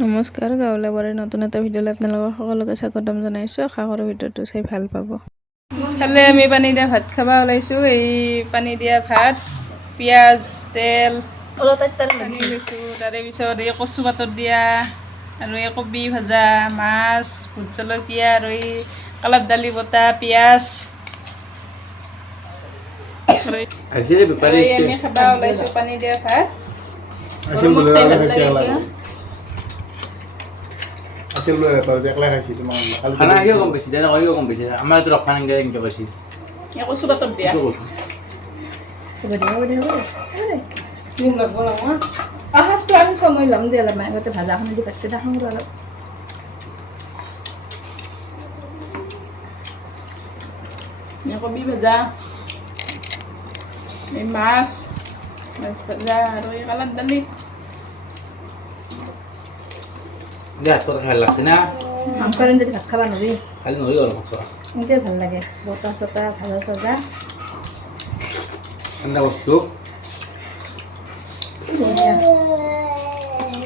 নমস্কাৰ, গাঁৱলীয়া বাৰীৰ নতুন এটা ভিডিঅ'লৈ আপোনালোকক সকলোকে স্বাগতম জনাইছোঁ। আশা কৰোঁ ভিডিঅ'টো চাই ভাল পাব। কালি আমি পানী দিয়া ভাত খাব ওলাইছোঁ। এই পানী দিয়া ভাত, পিঁয়াজ, তেল পানী লৈছোঁ। তাৰে পিছত এই কচু পাতত দিয়া আৰু এই কবি ভাজা, মাছ, ভোট জলকীয়া আৰু এই কালাৰ দালি বটা, পিঁয়াজ আমি খাব ওলাইছোঁ পানী দিয়া ভাত। কচু পাতত দিয়া মই ল'ম দে অলপ আগতে ভাজাখন দি পাতি দেখোন অলপ কবি ভাজা, এই মাছ ভাজা আৰু এই কালাৰ দালি। ভাল লাগছে না মাংস যদি ভাত খাবা নবি খালি নৰি গ'ল এনেকৈ ভাল লাগে। বতা চতা ভাজা চজা ঠাণ্ডা বস্তু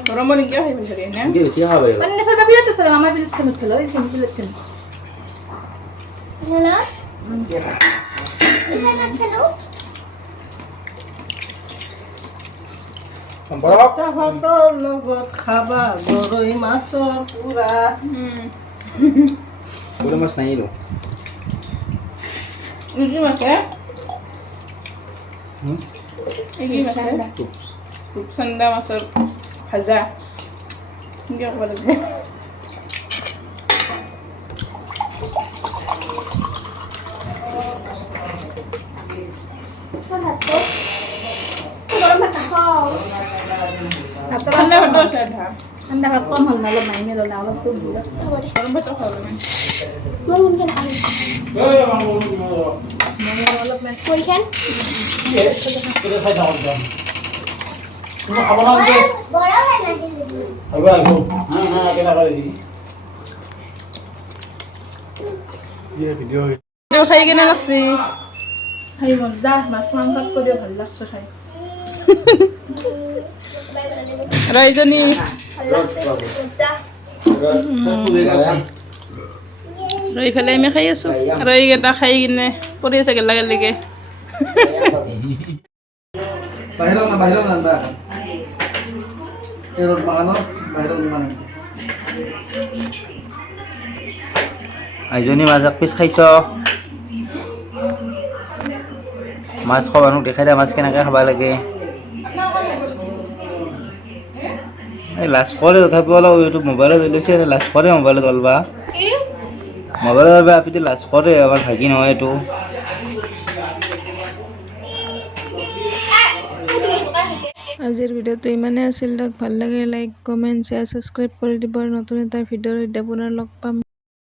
গৰমৰ দিনকে খাই ভাল লাগে না। বেছি খাব পাৰিব মানে ফেলবা বিলত ফেলো আমাৰ বিলত ফেলো এইখিনি বিলত ফেলো ভাতৰ লগত খাবা গৰৈ মাছৰ পুৰা। পুৰা মাছ নাই ৰ কি মাছে কি মাছে ৰূপচন্দা মাছৰ ভাজা এনেকৈ ক'ব লাগিব। ঠাণ্ডা ভাতো আছে আধা। ঠাণ্ডা ভাত কম হ'ল না অলপ মাইনে ল'লে অলপ তো গৰম ভাতো খাব লাগে। অলপ মান খাই কেনে লাগছি খাই মজা মাছ মাংসত কৰি ভাল লাগছে খাই আৰু এইজনী আৰু এইফালে আমি খাই আছোঁ আৰু এইকেইটা খাই কিনে পৰি আছে গেলা গেলিকে। বাহিৰত নানবা এই ৰ'দ বাগানত বাহিৰত মানে আইজনী মাছ এক পিচ খাইছ মাছ খোৱা মানুহ দেখাই দে মাছ কেনেকৈ খাব লাগে। এই লাজ কৰে তথাপিও অলপ এইটো মোবাইলত ওলাইছে লাজ কৰে মোবাইলত অলবা মোবাইলত অলবা আপি লাজ কৰে আমাৰ ভাগি নহয় এইটো। আজিৰ ভিডিঅ'টো ইমানেই আছিল। ভাল লাগে লাইক, কমেণ্ট, শ্বেয়াৰ, ছাবস্ক্ৰাইব কৰি দিব আৰু নতুন এটা ভিডিঅ'ৰ সৈতে পুনৰ লগ পাম।